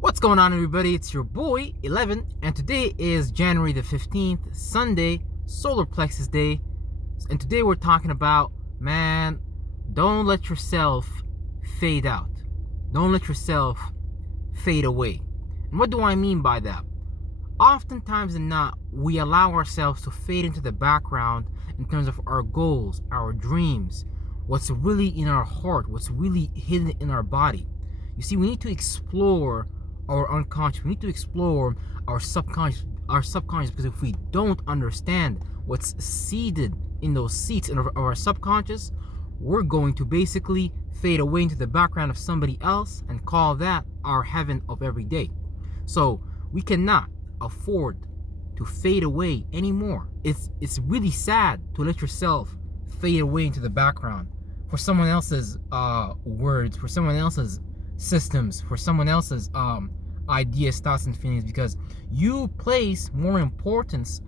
What's going on, everybody? It's your boy 11, and today is January the 15th, Sunday, solar plexus day. And today we're talking about, man, don't let yourself fade out. Don't let yourself fade away. And what do I mean by that? Oftentimes than not, we allow ourselves to fade into the background in terms of our goals, our dreams, what's really in our heart, what's really hidden in our body. You see, we need to explore our unconscious. We need to explore our subconscious, because if we don't understand what's seated in those seats in our subconscious, we're going to basically fade away into the background of somebody else and call that our heaven of every day. So we cannot afford to fade away anymore. It's really sad to let yourself fade away into the background for someone else's words, for someone else's systems, for someone else's ideas, thoughts, and feelings, because you place more importance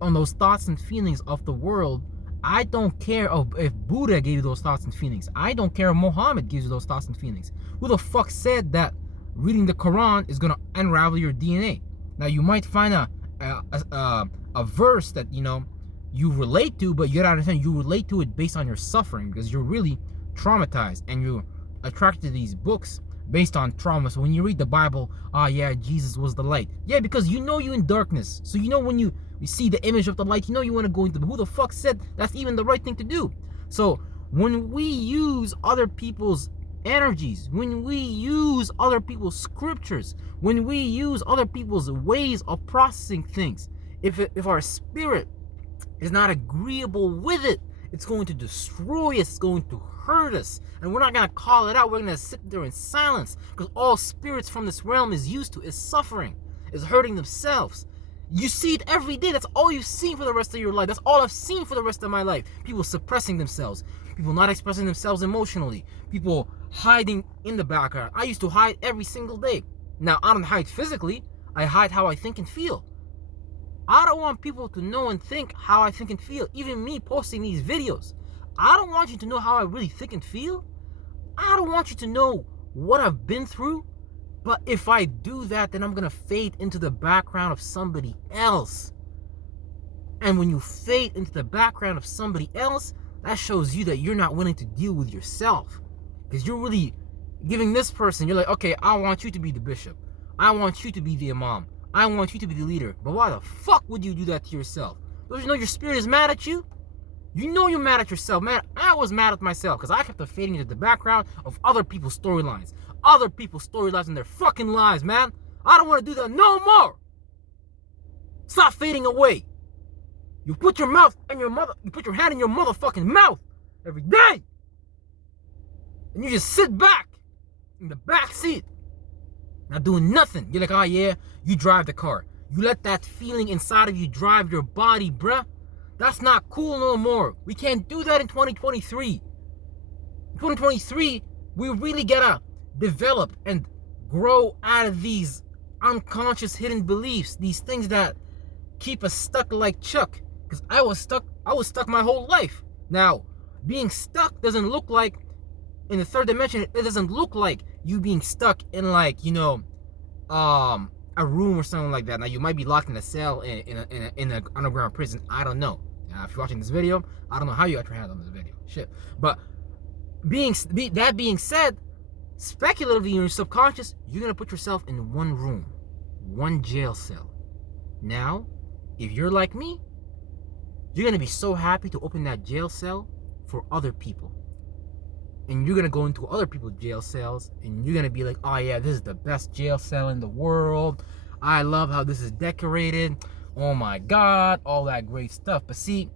on those thoughts and feelings of the world. I don't care if Buddha gave you those thoughts and feelings. I don't care if Muhammad gives you those thoughts and feelings. Who the fuck said that reading the Quran is gonna unravel your DNA? Now you might find a verse that you relate to, but you gotta understand you relate to it based on your suffering, because you're really traumatized and you're attracted to these books based on trauma. So when you read the Bible, yeah, Jesus was the light. Yeah, because you're in darkness. So when you see the image of the light, you want to go into. Who the fuck said that's even the right thing to do? So when we use other people's energies, when we use other people's scriptures, when we use other people's ways of processing things, if our spirit is not agreeable with it, it's going to destroy us, it's going to hurt us, and we're not going to call it out. We're going to sit there in silence, because all spirits from this realm is used to is suffering, is hurting themselves. You see it every day. That's all you've seen for the rest of your life. That's all I've seen for the rest of my life. People suppressing themselves, people not expressing themselves emotionally, people hiding in the background. I used to hide every single day. Now I don't hide physically, I hide how I think and feel. I don't want people to know and think how I think and feel. Even me posting these videos, I don't want you to know how I really think and feel. I don't want you to know what I've been through. But if I do that, then I'm going to fade into the background of somebody else. And when you fade into the background of somebody else, that shows you that you're not willing to deal with yourself. Because you're really giving this person, you're like, okay, I want you to be the bishop. I want you to be the imam. I want you to be the leader. But why the fuck would you do that to yourself? Don't you know your spirit is mad at you? You know you're mad at yourself, man. I was mad at myself because I kept fading into the background of other people's storylines. Other people's storylines in their fucking lives, man. I don't want to do that no more. Stop fading away. You put your you put your hand in your motherfucking mouth every day. And you just sit back in the back seat, not doing nothing. You're like, oh yeah, you drive the car. You let that feeling inside of you drive your body, bruh. That's not cool no more. We can't do that in 2023. In 2023, we really gotta develop and grow out of these unconscious hidden beliefs, these things that keep us stuck like Chuck. Because I was stuck my whole life. Now, being stuck doesn't look like, in the third dimension, it doesn't look like you being stuck in like, a room or something like that. Now you might be locked in a cell in an underground prison. I don't know. If you're watching this video, I don't know how you got your hands on this video. Shit. But that being said, speculatively in your subconscious, you're gonna put yourself in one room, one jail cell. Now, if you're like me, you're gonna be so happy to open that jail cell for other people. And you're gonna go into other people's jail cells, and you're gonna be like, oh yeah, this is the best jail cell in the world. I love how this is decorated. Oh my God, all that great stuff. But see,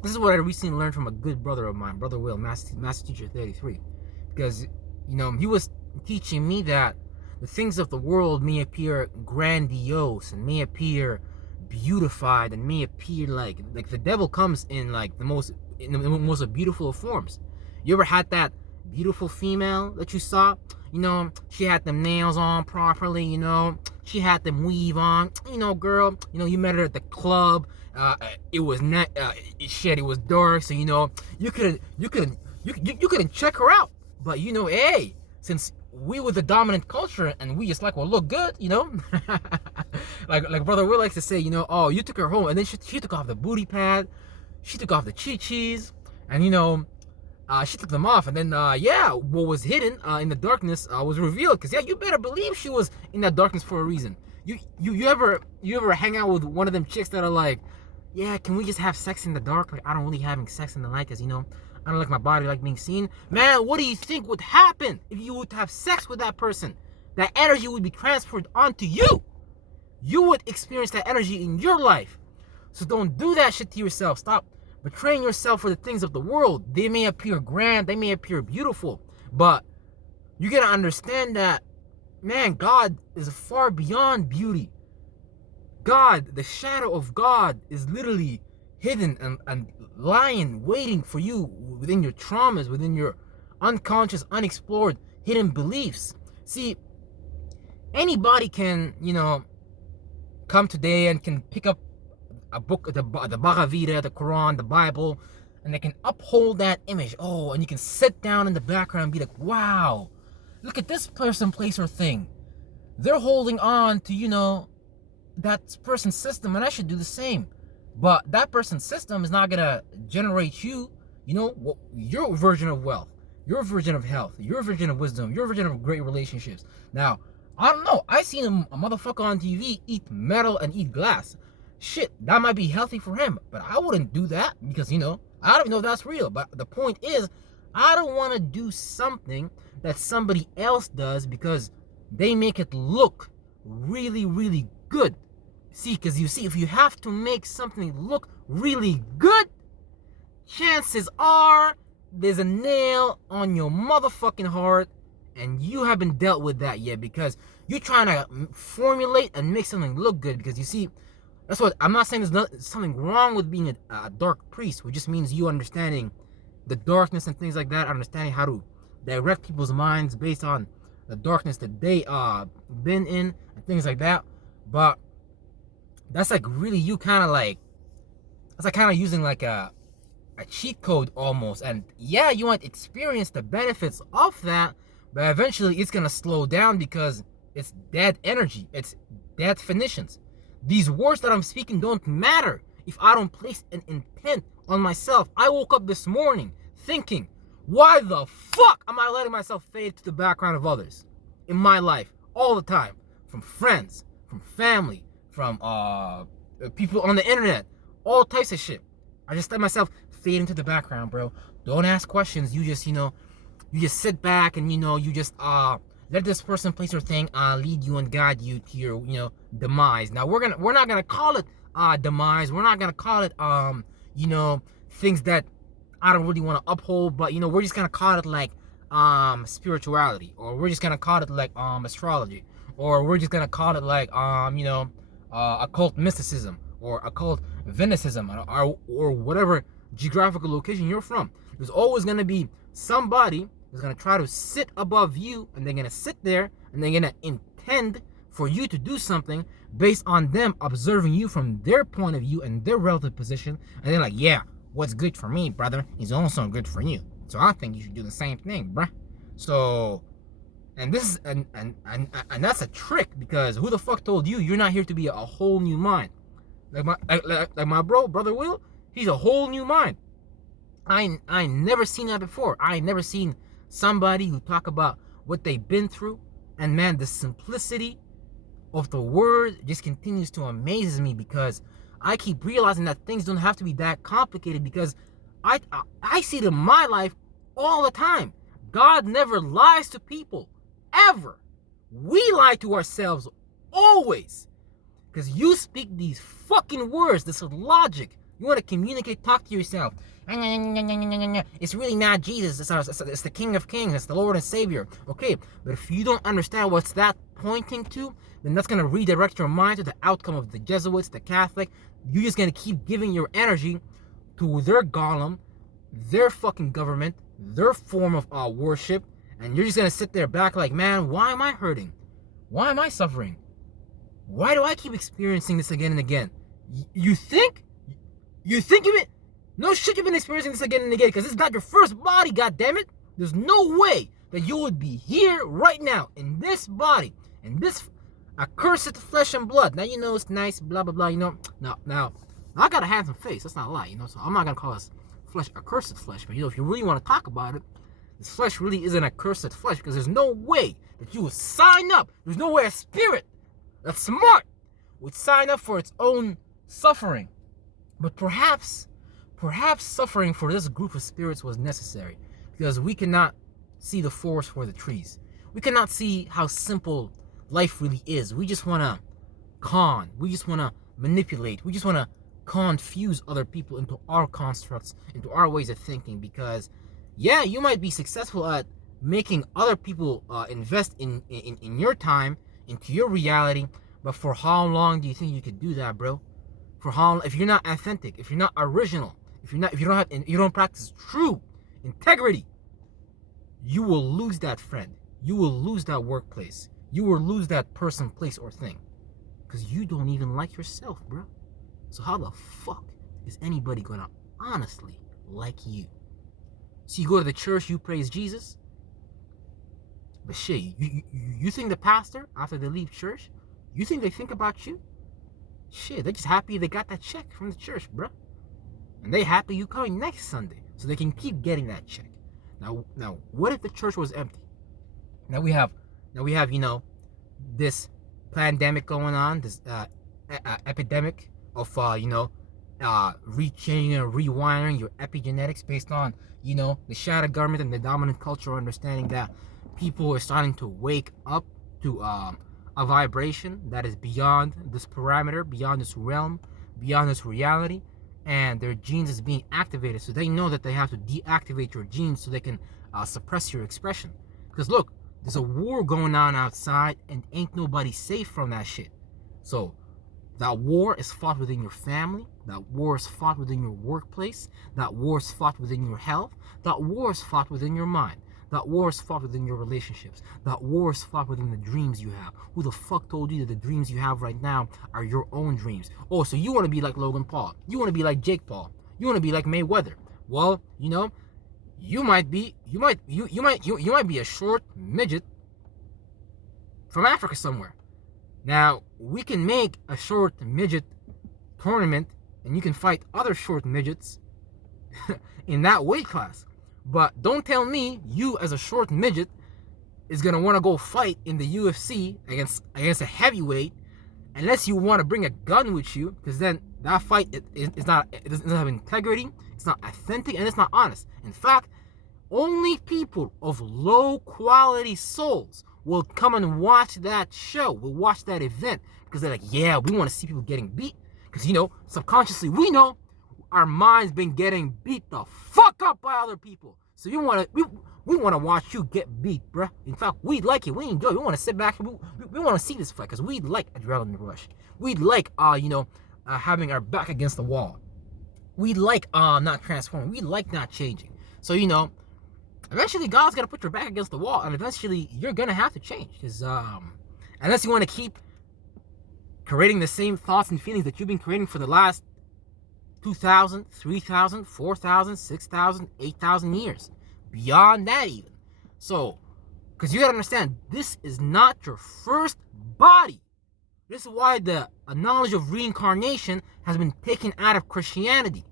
this is what I recently learned from a good brother of mine, Brother Will, Master Teacher 33. Because, he was teaching me that the things of the world may appear grandiose and may appear beautified and may appear like the devil comes in like the most beautiful of forms. You ever had that beautiful female that you saw? She had them nails on properly, she had them weave on, girl, you met her at the club, it was not, it was dark, so, you couldn't check her out, but, hey, since we with the dominant culture, and we just like, well, look good, you know. like Brother Will likes to say, you know, oh, you took her home, and then she took off the booty pad, she took off the chi-chis, and you know, she took them off, and then yeah, what was hidden in the darkness was revealed. Cause yeah, you better believe she was in that darkness for a reason. You ever hang out with one of them chicks that are like, yeah, can we just have sex in the dark? Like, I don't really having sex in the light, cause you know, I don't like my body like being seen. Man, what do you think would happen if you would have sex with that person? That energy would be transferred onto you. You would experience that energy in your life. So don't do that shit to yourself. Stop betraying yourself for the things of the world. They may appear grand, they may appear beautiful, but you gotta understand that, man, God is far beyond beauty. God, the shadow of God is literally hidden and lying, waiting for you within your traumas, within your unconscious, unexplored, hidden beliefs. See, anybody can, you know, come today and can pick up a book, the Bhagavad Gita, the Quran, the Bible, and they can uphold that image. Oh, and you can sit down in the background and be like, wow, look at this person, place, or thing. They're holding on to, you know, that person's system, and I should do the same. But that person's system is not gonna generate you, you know, your version of wealth, your version of health, your version of wisdom, your version of great relationships. Now, I don't know. I seen a motherfucker on TV eat metal and eat glass. Shit, that might be healthy for him, but I wouldn't do that because, you know, I don't even know if that's real. But the point is, I don't want to do something that somebody else does because they make it look really, really good. See, because you see, if you have to make something look really good, chances are there's a nail on your motherfucking heart, and you haven't dealt with that yet because you're trying to formulate and make something look good. Because you see, that's what I'm not saying. There's something wrong with being a dark priest, which just means you understanding the darkness and things like that, understanding how to direct people's minds based on the darkness that they been in and things like that. But that's like really you kind of like, that's like kind of using like a cheat code almost. And yeah, you might experience the benefits of that, but eventually it's gonna slow down because it's dead energy, it's dead definitions. These words that I'm speaking don't matter if I don't place an intent on myself. I woke up this morning thinking, why the fuck am I letting myself fade to the background of others in my life all the time? From friends, from family, from people on the internet, all types of shit. I just let myself fade into the background, bro. Don't ask questions. You just, you know, you just sit back and, you know, you just let this person, place, or thing lead you and guide you to your, you know, demise. Now we're not gonna call it demise. We're not gonna call it you know, things that I don't really want to uphold, but you know, we're just gonna call it like spirituality, or we're just gonna call it like astrology, or we're just gonna call it like you know, occult mysticism, or occult Venicism, or whatever geographical location you're from. There's always gonna be somebody who's gonna try to sit above you, and they're gonna sit there and they're gonna intend for you to do something based on them observing you from their point of view and their relative position, and they're like, yeah, what's good for me, brother, is also good for you. So I think you should do the same thing, bruh. So, and this is and that's a trick, because who the fuck told you you're not here to be a whole new mind? Like my brother Will, he's a whole new mind. I never seen that before. I never seen somebody who talk about what they've been through, and man, the simplicity of the word just continues to amaze me, because I keep realizing that things don't have to be that complicated, because I see it in my life all the time. God never lies to people, ever. We lie to ourselves always, because you speak these fucking words, this logic. You want to communicate, talk to yourself. It's really not Jesus. It's the King of Kings. It's the Lord and Savior. Okay, but if you don't understand what's that pointing to, then that's going to redirect your mind to the outcome of the Jesuits, the Catholic. You're just going to keep giving your energy to their golem, their fucking government, their form of worship, and you're just going to sit there back like, man, why am I hurting? Why am I suffering? Why do I keep experiencing this again and again? You think you've been, no shit, you've been experiencing this again and again, because it's not your first body, goddammit. There's no way that you would be here right now in this body, in this accursed flesh and blood. Now you know it's nice, blah blah blah. You know, now I got a handsome face. That's not a lie. You know, so I'm not gonna call this flesh accursed flesh. But you know, if you really want to talk about it, this flesh really isn't accursed flesh, because there's no way that you would sign up. There's no way a spirit that's smart would sign up for its own suffering. But perhaps suffering for this group of spirits was necessary, because we cannot see the forest for the trees. We cannot see how simple life really is. We just want to con. We just want to manipulate. We just want to confuse other people into our constructs, into our ways of thinking, because yeah, you might be successful at making other people invest in your time, into your reality, but for how long do you think you could do that, bro? For how, if you're not authentic, if you're not original, if you don't practice true integrity, you will lose that friend. You will lose that workplace. You will lose that person, place, or thing, because you don't even like yourself, bro. So how the fuck is anybody gonna honestly like you? So you go to the church, you praise Jesus, but shit, you think the pastor, after they leave church, you think they think about you? Shit, they're just happy they got that check from the church, bro. And they happy you coming next Sunday, so they can keep getting that check. Now, what if the church was empty? Now we have, you know, this pandemic going on, this epidemic of, you know, rechanging and rewiring your epigenetics based on, you know, the shadow government and the dominant culture understanding that people are starting to wake up to a vibration that is beyond this parameter, beyond this realm, beyond this reality, and their genes is being activated. So they know that they have to deactivate your genes so they can suppress your expression. Because look, there's a war going on outside, and ain't nobody safe from that shit. So that war is fought within your family. That war is fought within your workplace. That war is fought within your health. That war is fought within your mind. That war is fought within your relationships. That war is fought within the dreams you have. Who the fuck told you that the dreams you have right now are your own dreams? Oh, so you want to be like Logan Paul. You want to be like Jake Paul. You want to be like Mayweather. Well, you know, you might be a short midget from Africa somewhere. Now, we can make a short midget tournament, and you can fight other short midgets in that weight class. But don't tell me you, as a short midget, is gonna want to go fight in the UFC against a heavyweight, unless you want to bring a gun with you, because then that fight it doesn't have integrity, it's not authentic, and it's not honest. In fact, only people of low quality souls will come and watch that show, will watch that event, because they're like, yeah, we want to see people getting beat, because, you know, subconsciously we know our minds been getting beat the fuck up by other people. So we want to watch you get beat, bruh. In fact, we like it. We enjoy it. We want to sit back and we want to see this fight, because we like adrenaline rush. We like having our back against the wall. We like not transforming. We like not changing. So, you know, eventually God's gonna put your back against the wall, and eventually you're gonna have to change, because unless you want to keep creating the same thoughts and feelings that you've been creating for the last 2,000, 3,000, 4,000, 6,000, 8,000 years. Beyond that even. So, because you gotta understand, this is not your first body. This is why the knowledge of reincarnation has been taken out of Christianity.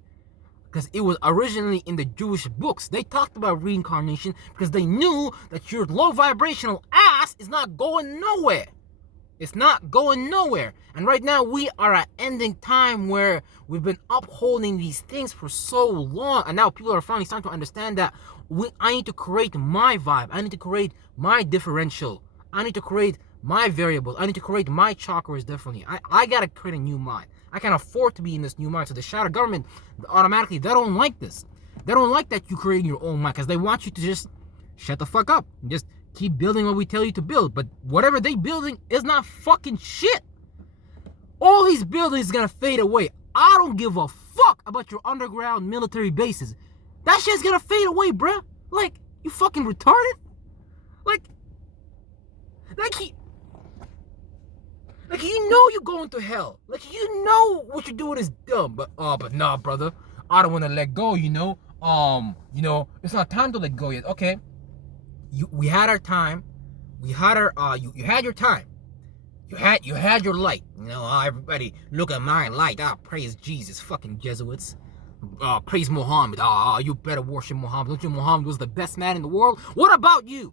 Because it was originally in the Jewish books. They talked about reincarnation because they knew that your low vibrational ass is not going nowhere. It's not going nowhere. And right now we are at ending time where we've been upholding these things for so long. And now people are finally starting to understand that I need to create my vibe. I need to create my differential. I need to create my variables. I need to create my chakras differently. I gotta create a new mind. I can't afford to be in this new mind. So the shadow government, automatically, they don't like this. They don't like that you creating your own mind, because they want you to just shut the fuck up and just keep building what we tell you to build. But whatever they building is not fucking shit. All these buildings is gonna fade away. I don't give a fuck about your underground military bases. That shit's gonna fade away, bruh. Like, you fucking retarded? Like you know you're going to hell. Like, you know what you're doing is dumb. But nah, brother. I don't want to let go, you know. It's not time to let go yet. Okay. we had our time. We had our you had your time. You had your light. You know, everybody look at my light. Praise Jesus, fucking Jesuits. Praise Muhammad. You better worship Muhammad. Don't you? Muhammad was the best man in the world. What about you?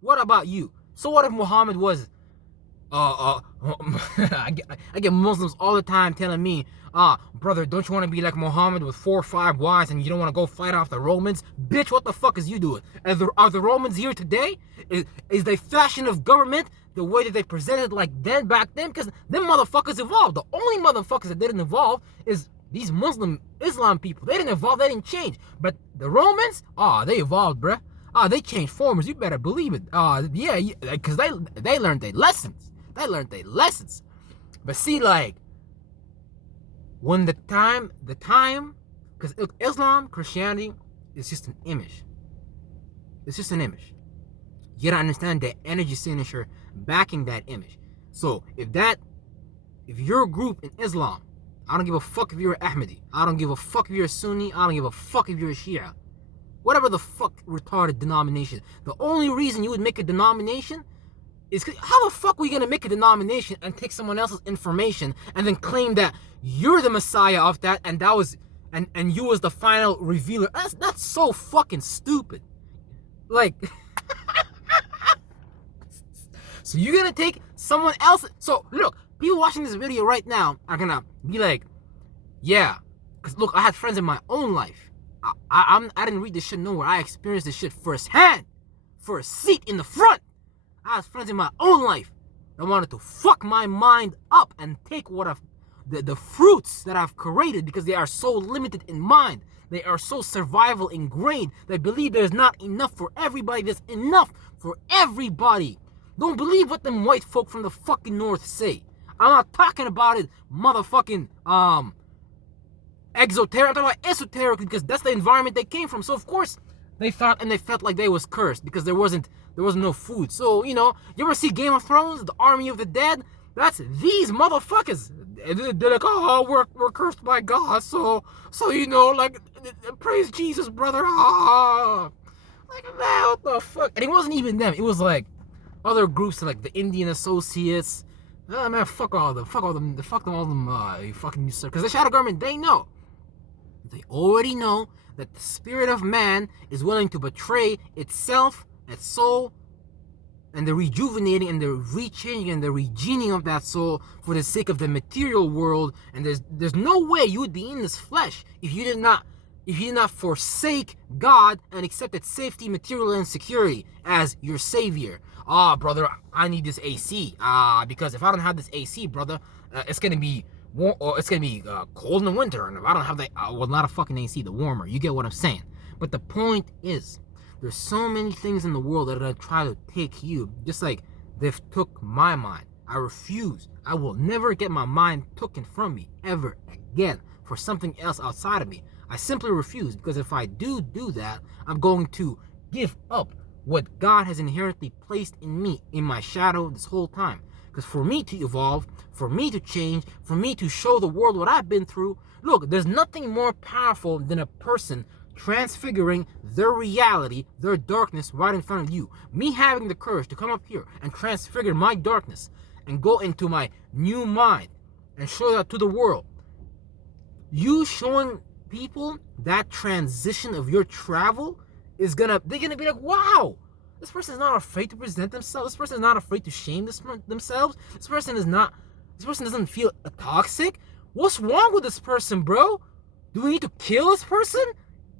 What about you? So what if Muhammad was I get Muslims all the time telling me, brother, don't you want to be like Muhammad with 4 or 5 wives and you don't want to go fight off the Romans? Bitch, what the fuck is you doing? Are the Romans here today? Is the fashion of government the way that they presented like then back then? Because them motherfuckers evolved. The only motherfuckers that didn't evolve is these Muslim Islam people. They didn't evolve, they didn't change. But the Romans, they evolved, bruh. They changed formers. You better believe it. Yeah, because they learned their lessons. They learned their lessons. But see, like, when the time, because Islam, Christianity, is just an image. It's just an image. You gotta understand the energy signature backing that image. So if you're a group in Islam, I don't give a fuck if you're Ahmadi. I don't give a fuck if you're a Sunni. I don't give a fuck if you're a Shia. Whatever the fuck retarded denomination. The only reason you would make a denomination is how the fuck are we gonna make a denomination and take someone else's information and then claim that you're the messiah of that and that was and you was the final revealer? That's so fucking stupid. Like so you're gonna take someone else. So look, people watching this video right now are gonna be like, yeah, because look, I had friends in my own life. I didn't read this shit nowhere. I experienced this shit firsthand, for a seat in the front. I had friends in my own life that wanted to fuck my mind up and take what the fruits that I've created because they are so limited in mind. They are so survival ingrained. They believe there's not enough for everybody. There's enough for everybody. Don't believe what them white folk from the fucking north say. I'm not talking about it, motherfucking exoteric. I'm talking about esoteric because that's the environment they came from. So of course they thought and they felt like they was cursed because there wasn't no food. So, you know, you ever see Game of Thrones, the Army of the Dead? That's these motherfuckers. They're like, we're cursed by God. So you know, like, praise Jesus, brother. Like, man, what the fuck? And it wasn't even them. It was like other groups like the Indian Associates. Man, fuck all them, fucking usurp. Because the shadow government, they know. They already know that the spirit of man is willing to betray itself, its soul, and the rejuvenating and the rechanging and the regening of that soul for the sake of the material world. And there's no way you would be in this flesh if you did not forsake God and accepted safety, material, and security as your savior. Brother, I need this AC. Because if I don't have this AC, brother, it's gonna be warm, or it's gonna be cold in the winter. And if I don't have that, well, not a fucking AC, the warmer. You get what I'm saying? But the point is, there's so many things in the world that are gonna try to take you, just like they've took my mind. I refuse. I will never get my mind taken from me ever again for something else outside of me. I simply refuse, because if I do that, I'm going to give up what God has inherently placed in me, in my shadow, this whole time. Because for me to evolve, for me to change, for me to show the world what I've been through, look, there's nothing more powerful than a person transfiguring their reality, their darkness right in front of you. Me having the courage to come up here and transfigure my darkness and go into my new mind and show that to the world. You showing people that transition of your travel they're gonna be like, wow, this person is not afraid to present themselves. This person is not afraid to shame themselves. This person doesn't feel toxic. What's wrong with this person, bro? Do we need to kill this person?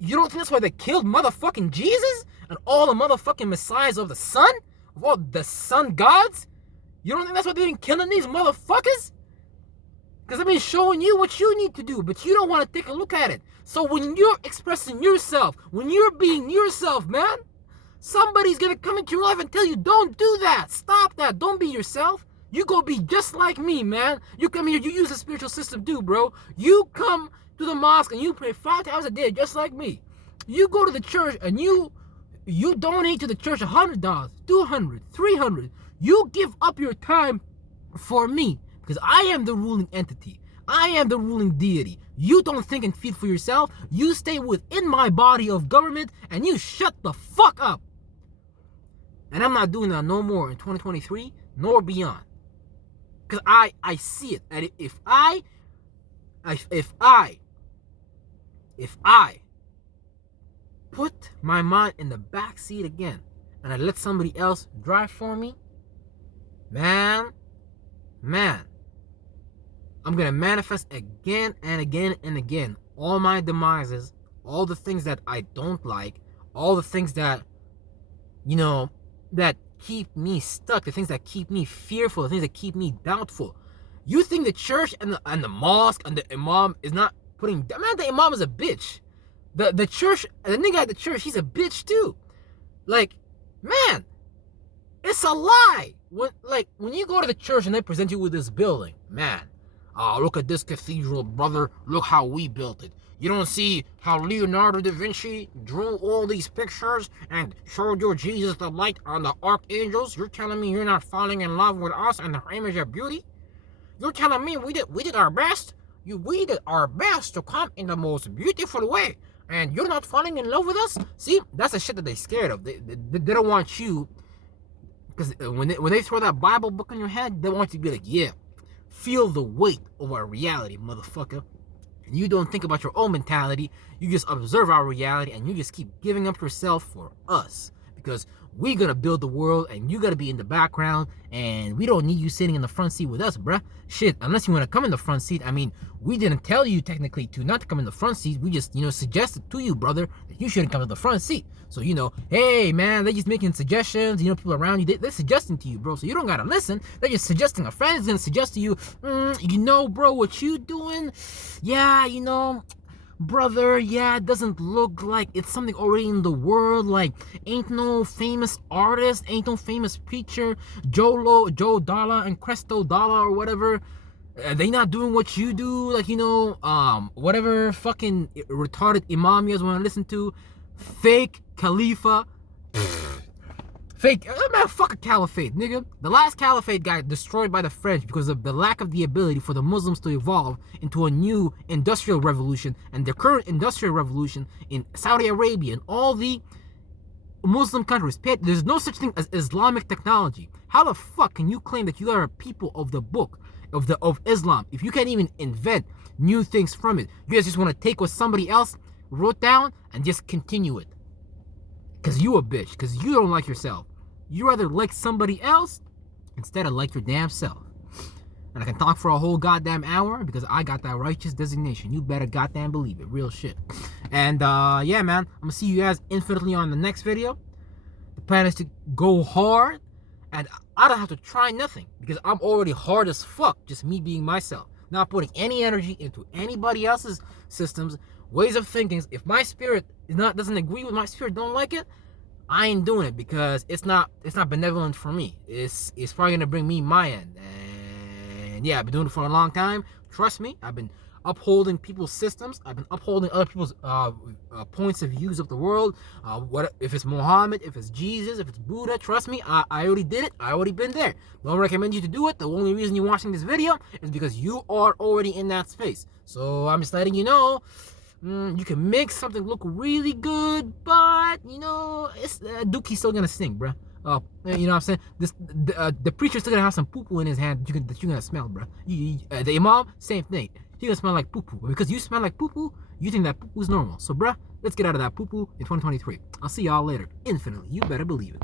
You don't think that's why they killed motherfucking Jesus and all the motherfucking messiahs of the sun, of all the sun gods? You don't think that's why they've been killing these motherfuckers? Because I've been showing you what you need to do, but you don't want to take a look at it. So when you're expressing yourself, when you're being yourself, man, somebody's going to come into your life and tell you, don't do that. Stop that. Don't be yourself. You go be just like me, man. You come here, you use the spiritual system too, bro. You come to the mosque and you pray 5 times a day just like me. You go to the church and you donate to the church $100, $200, $300. You give up your time for me. Because I am the ruling entity. I am the ruling deity. You don't think and feel for yourself. You stay within my body of government and you shut the fuck up. And I'm not doing that no more in 2023 nor beyond. Because I see it. And if I put my mind in the back seat again and I let somebody else drive for me, man, I'm gonna manifest again and again and again all my demises, all the things that I don't like, all the things that, that keep me stuck, the things that keep me fearful, the things that keep me doubtful. You think the church and the mosque and the imam is not putting, man, the imam is a bitch. The church, the nigga at the church, he's a bitch too. Like, man, it's a lie. When you go to the church and they present you with this building, man, look at this cathedral, brother. Look how we built it. You don't see how Leonardo da Vinci drew all these pictures and showed your Jesus the light on the archangels? You're telling me you're not falling in love with us and the image of beauty? You're telling me we did our best? We did our best to come in the most beautiful way, and you're not falling in love with us? See, that's the shit that they're scared of. They don't want you, because when they throw that Bible book in your head, they want you to be like, yeah, feel the weight of our reality, motherfucker. And you don't think about your own mentality. You just observe our reality, and you just keep giving up yourself for us. Because we're gonna build the world, and you gotta be in the background, and we don't need you sitting in the front seat with us, bruh. Shit, unless you wanna come in the front seat. I mean, we didn't tell you technically to not to come in the front seat. We just, suggested to you, brother, that you shouldn't come in the front seat. So, hey, man, they're just making suggestions. People around you, they're suggesting to you, bro. So you don't gotta listen. They're just suggesting. A friend is gonna suggest to you, bro, what you doing? Yeah, brother, yeah, it doesn't look like it's something already in the world. Like, ain't no famous artist, ain't no famous preacher, Joe Dalla and Cresto Dalla or whatever. They not doing what you do. Like, whatever fucking retarded imam you guys want to listen to. Fake Khalifa. Fake, man, fuck a caliphate, nigga. The last caliphate got destroyed by the French because of the lack of the ability for the Muslims to evolve into a new industrial revolution. And the current industrial revolution in Saudi Arabia and all the Muslim countries, there's no such thing as Islamic technology. How the fuck can you claim that you are a people of the book of Islam if you can't even invent new things from it? You guys just want to take what somebody else wrote down and just continue it. Because you a bitch. Because you don't like yourself. You rather like somebody else instead of like your damn self. And I can talk for a whole goddamn hour because I got that righteous designation. You better goddamn believe it. Real shit. And yeah, man. I'm going to see you guys infinitely on the next video. The plan is to go hard. And I don't have to try nothing. Because I'm already hard as fuck. Just me being myself. Not putting any energy into anybody else's systems, ways of thinking. If my spirit doesn't agree with my spirit, don't like it, I ain't doing it because it's not benevolent for me. It's probably gonna bring me my end. And yeah, I've been doing it for a long time. Trust me, I've been upholding people's systems. I've been upholding other people's points of views of the world. What if it's Muhammad, if it's Jesus, if it's Buddha? Trust me, I already did it. I already been there. Don't recommend you to do it. The only reason you're watching this video is because you are already in that space. So I'm just letting you know. You can make something look really good, but it's Dookie's still gonna stink, bruh. You know what I'm saying? The preacher's still gonna have some poo-poo in his hand that you're gonna smell, bruh. The imam, same thing. He gonna smell like poo-poo. But because you smell like poo-poo, you think that poo-poo is normal. So, bruh, let's get out of that poo-poo in 2023. I'll see y'all later. Infinitely. You better believe it.